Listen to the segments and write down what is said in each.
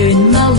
Mang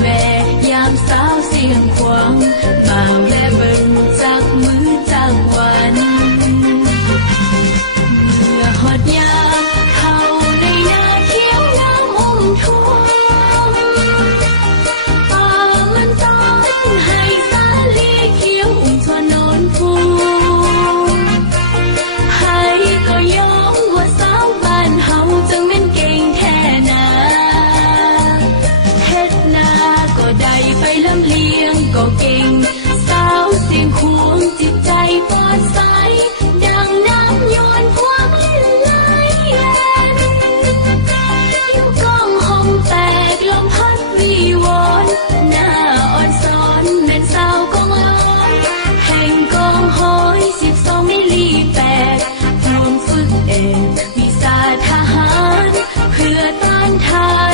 他。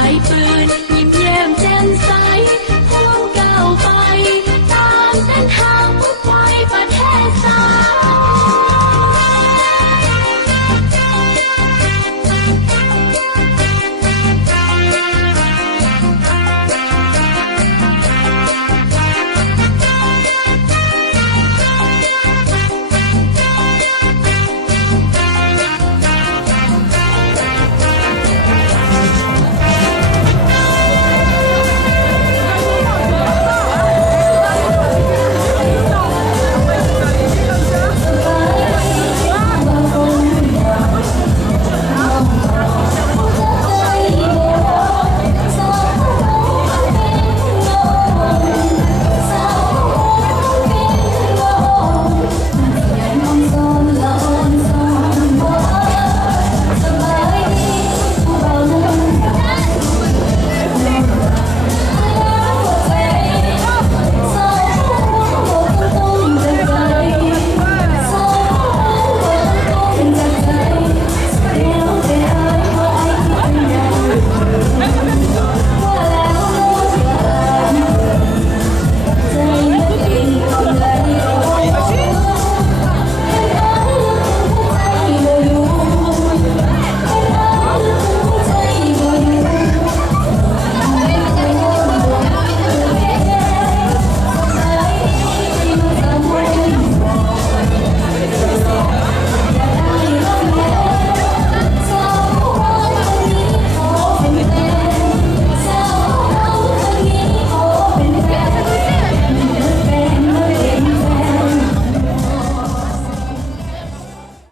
I burn.